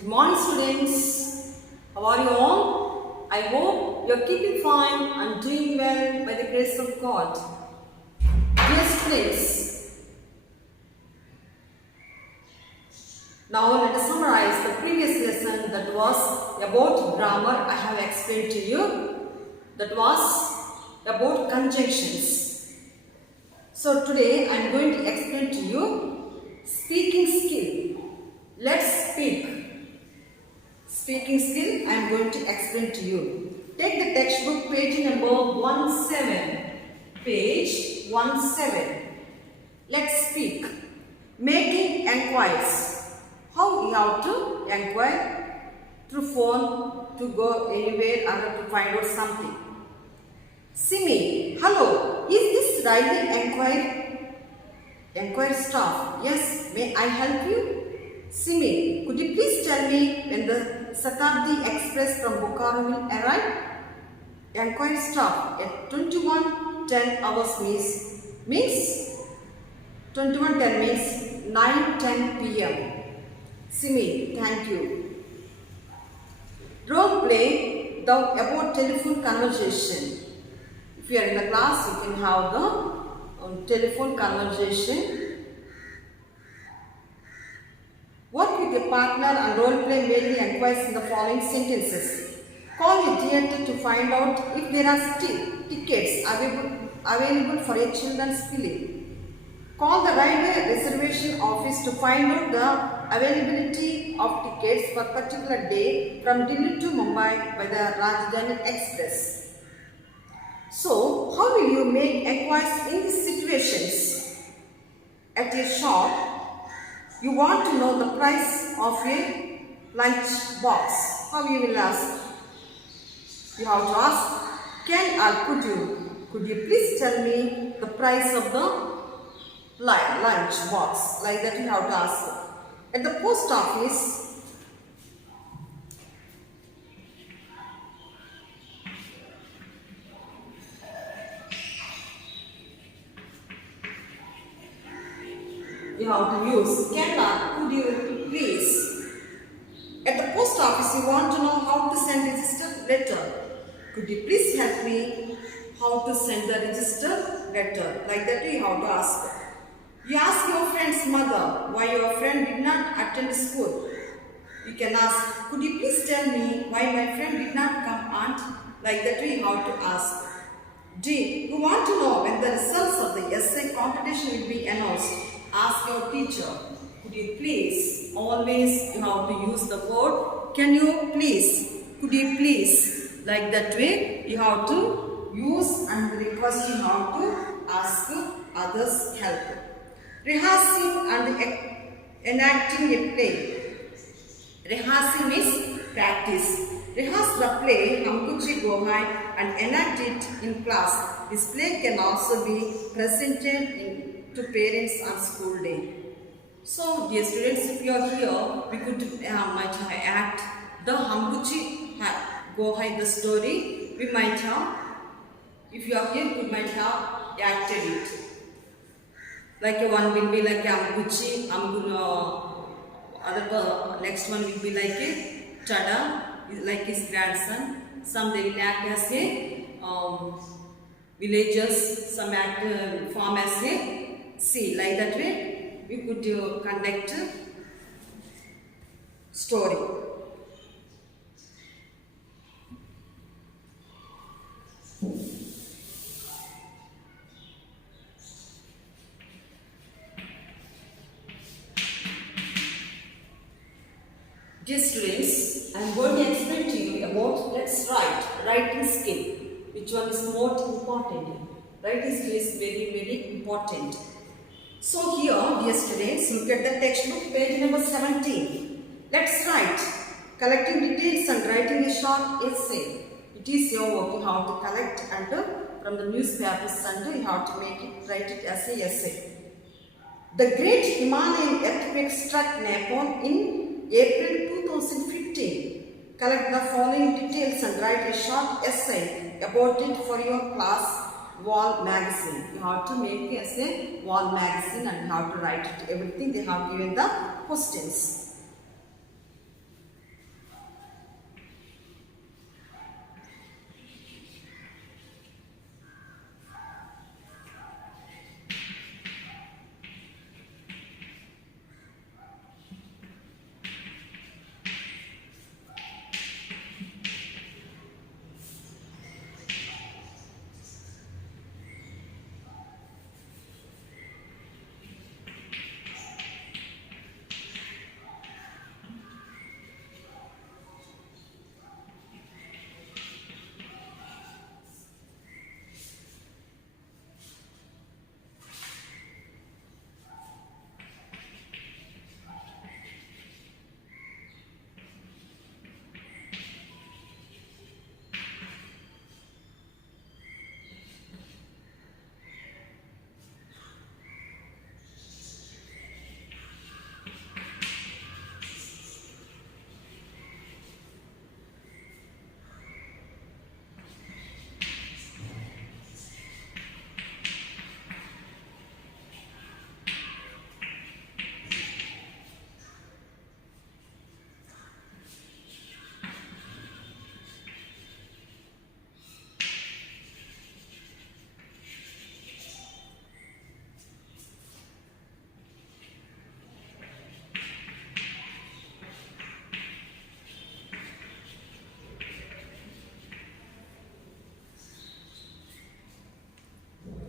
Good morning, students. How are you all? I hope you are keeping fine and doing well by the grace of God. Dear students, now let us summarize the previous lesson that was about grammar. I have explained to you that was about conjunctions. So today I am going to explain to you speaking skill. Let's speak. Speaking skill I am going to explain to you. Take the textbook page number 17. Page 17. Let's speak. Making enquiries. How you have to enquire? Through phone, to go anywhere or to find out something. Simi, hello, is this railway enquiry staff? Yes, may I help you? Simi, could you please tell me when the Shatabdi Express from Bokaro will arrive? Enquiry staff at 21:10 hours means 21:10 means 9:10 p.m. Simi, thank you. Role play about telephone conversation. If you are in the class, you can have the telephone conversation. Work with your partner and role play mainly enquiries in the following sentences. Call a theatre to find out if there are still tickets available for a children's film. Call the railway reservation office to find out the availability of tickets for a particular day from Delhi to Mumbai by the Rajdhani Express. So, how will you make enquiries in these situations? At a shop, you want to know the price of a lunch box. How you will ask? You have to ask, can or could you please tell me the price of the lunch box? Like that you have to ask. At the post office, you have to use can or could you please. At the post office, you want to know how to send registered letter. Could you please help me how to send the registered letter? Like that you have to ask. You ask your friend's mother why your friend did not attend school. You can ask, could you please tell me why my friend did not come, aunt? Like that you have to ask. D. You want to know when the results of the essay competition will be announced. Ask your teacher, could you please? Always you have to use the word, can you please? Could you please? Like that way you have to use and request you have to ask others help. Rehearsing and enacting a play. Rehearsing means practice. Rehearse the play Hamkuchi Gohai and enact it in class. This play can also be presented to parents on school day. So, dear students, if you are here, we could might act the Hamkuchi Gohai the story. We might have, if you are here, we might have acted it. Like one will be like Hamkuchi, next one will be like a Chada, like his grandson. Some they will act as a villagers, some act form as a sea. Like that way, we could conduct a story. Dear students, I am going to explain to you about let's writing skill. Which one is more important? Writing skill is very, very important. So here, dear students, look at the textbook page number 17. Let's write. Collecting details and writing a short essay. It is your work. You have to collect and from the newspapers and you have to write it as an essay. The great Himalayan earthquake struck Nepal in April 2015. Collect the following details and write a short essay about it for your class wall magazine. You have to make as a wall magazine and you have to write it. Everything they have given the questions.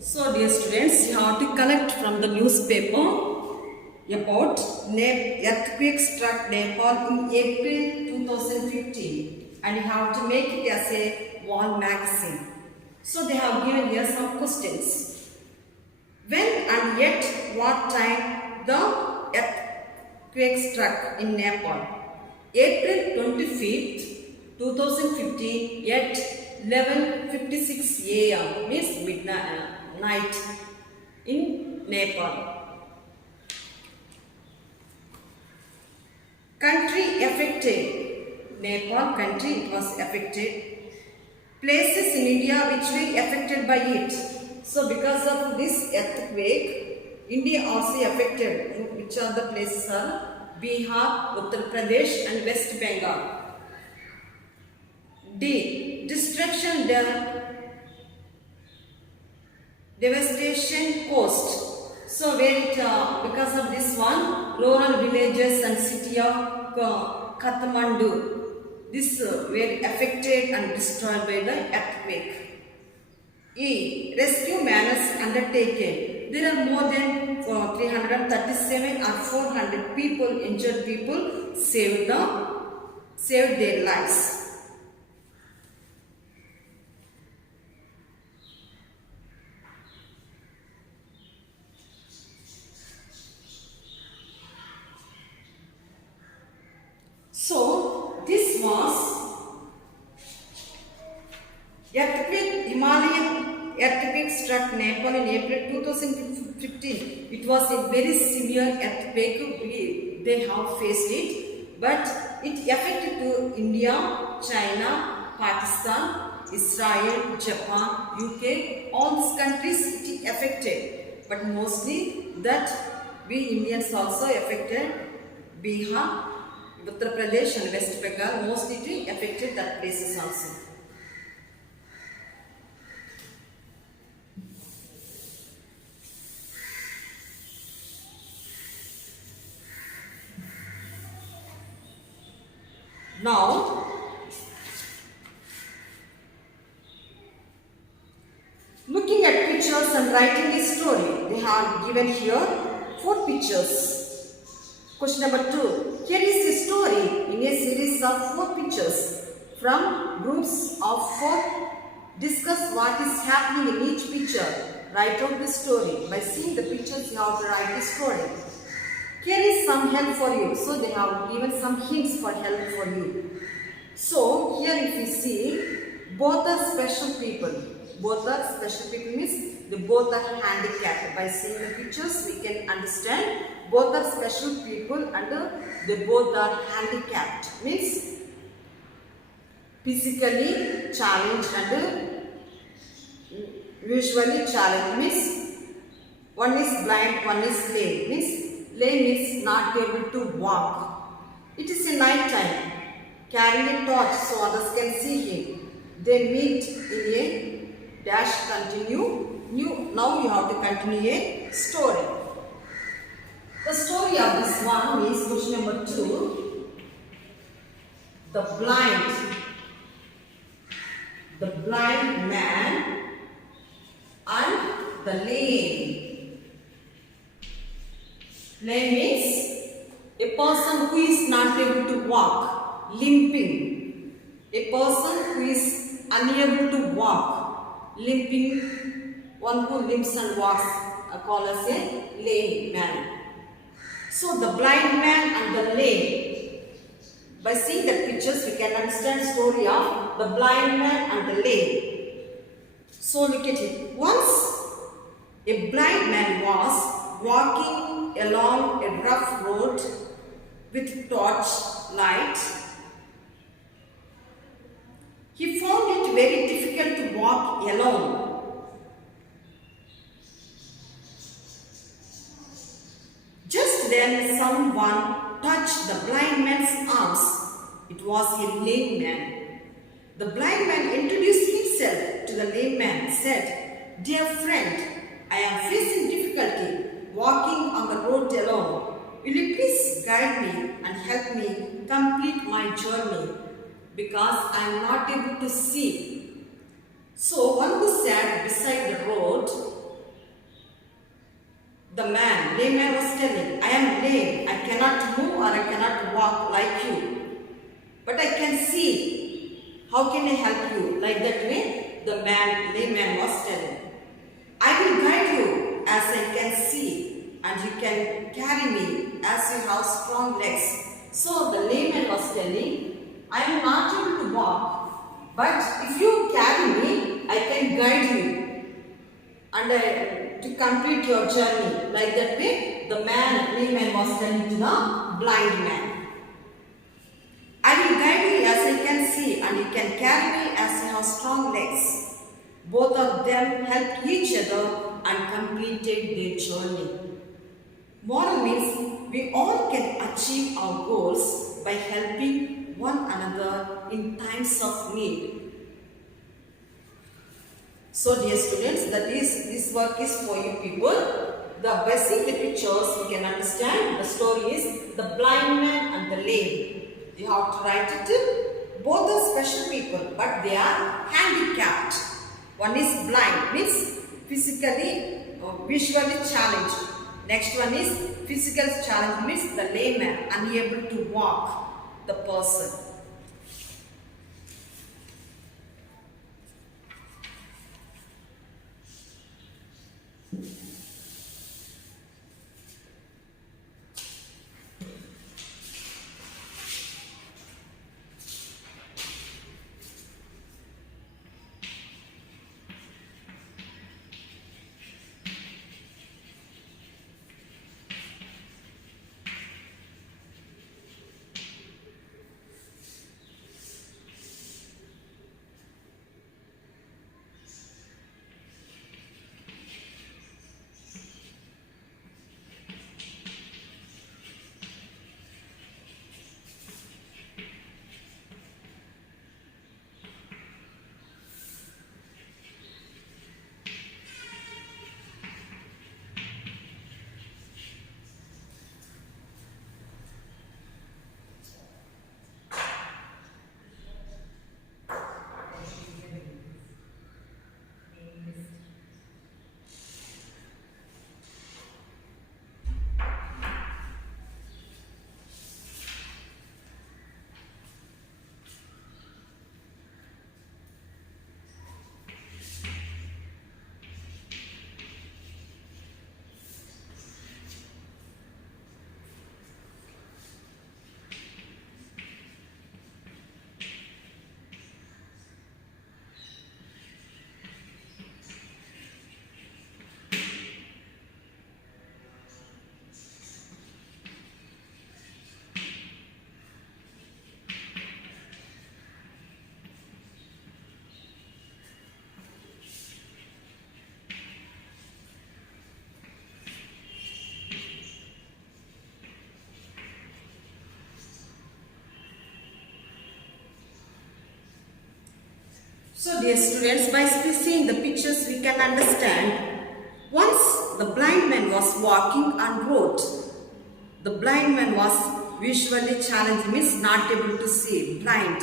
So dear students, you have to collect from the newspaper about earthquake struck Nepal in April 2015 and you have to make it as a wall magazine. So they have given here some questions. When and yet what time the earthquake struck in Nepal? April 25th, 2015 at 11:56 a.m. means midnight in Nepal. Country affected. Nepal country it was affected. Places in India which were affected by it. So because of this earthquake, India also affected. Which are the places are Bihar, Uttar Pradesh and West Bengal. D. Destruction, devastation caused. So where it because of this one, rural villages and city of Kathmandu, this were affected and destroyed by the earthquake. E. Rescue measures undertaken. There are more than 337 or 400 people, injured people, saved their lives. So this was Himalayan earthquake struck Nepal in April 2015. It was a very severe earthquake. They have faced it, but it affected to India, China, Pakistan, Israel, Japan, UK. All these countries it affected, but mostly that we Indians also affected Bihar, Uttar Pradesh and West Bengal. Mostly it affected that places also. Now, looking at pictures and writing a story, they have given here 4 pictures. Question number 2. Here is a story in a series of 4 pictures from groups of 4. Discuss what is happening in each picture. Write out the story. By seeing the pictures, you have to write the story. Here is some help for you. So they have given some hints for help for you. So here if you see, both are special people. Both are special people means they both are handicapped. By seeing the pictures, we can understand both are special people and they both are handicapped. Means physically challenged and visually challenged. Means one is blind, one is lame. Means lame is not able to walk. It is a night time. Carrying a torch so others can see him. They meet in a dash continue. Now you have to continue a story. The story of this one is question number 2. The blind man and the lame. Lame means a person who is not able to walk, limping. A person who is unable to walk, limping. One who limps and walks called as a lame man. So the blind man and the lame. By seeing the pictures, we can understand the story of the blind man and the lame. So look at it. Once a blind man was walking along a rough road with torch light. He found it very difficult to walk alone. Just then someone touched the blind man's arms. It was a lame man. The blind man introduced himself to the lame man and said, "Dear friend, I am facing difficulty walking on the road alone. Will you please guide me and help me complete my journey because I am not able to see?" So one who sat beside the road layman was telling, I am lame, I cannot move or I cannot walk like you. But I can see. How can I help you? Like that way, layman was telling. I will guide you as I can see, and you can carry me as you have strong legs. So the layman was telling, I am not able to walk, but if you carry me, I can guide you and to complete your journey. Like that way, layman was telling to the blind man. I will guide you as I can see, and you can carry me as you have strong legs. Both of them helped each other and completed their journey. Moral means we all can achieve our goals by helping one another in times of need. So dear students, this work is for you people. By seeing the pictures, you can understand the story is the blind man and the lame. You have to write it. Both are special people, but they are handicapped. One is blind, means physically or visually challenged. Next one is physical challenge, means the layman, unable to walk the person. So dear students, by seeing the pictures we can understand. Once the blind man was walking on road. The blind man was visually challenged, means not able to see, blind,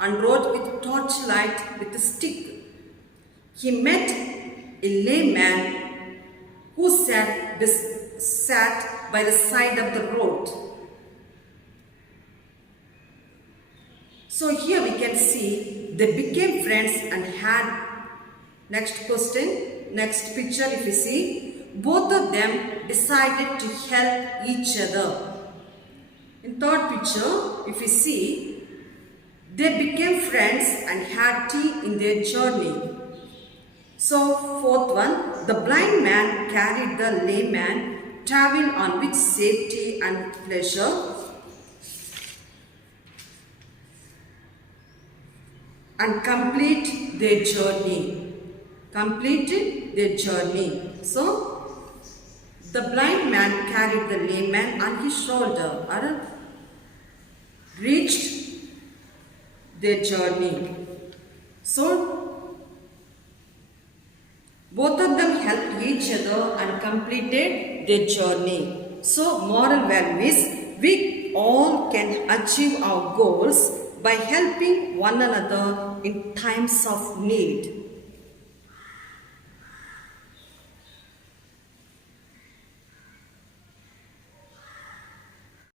on road with torchlight with a stick. He met a layman who sat by the side of the road. So here we can see they became friends and had, next picture if you see, both of them decided to help each other. In third picture, if you see, they became friends and had tea in their journey. So fourth one, the blind man carried the layman, traveled on with safety and pleasure, and completed their journey. So the blind man carried the layman on his shoulder and reached their journey. So both of them helped each other and completed their journey. So moral value is we all can achieve our goals by helping one another in times of need.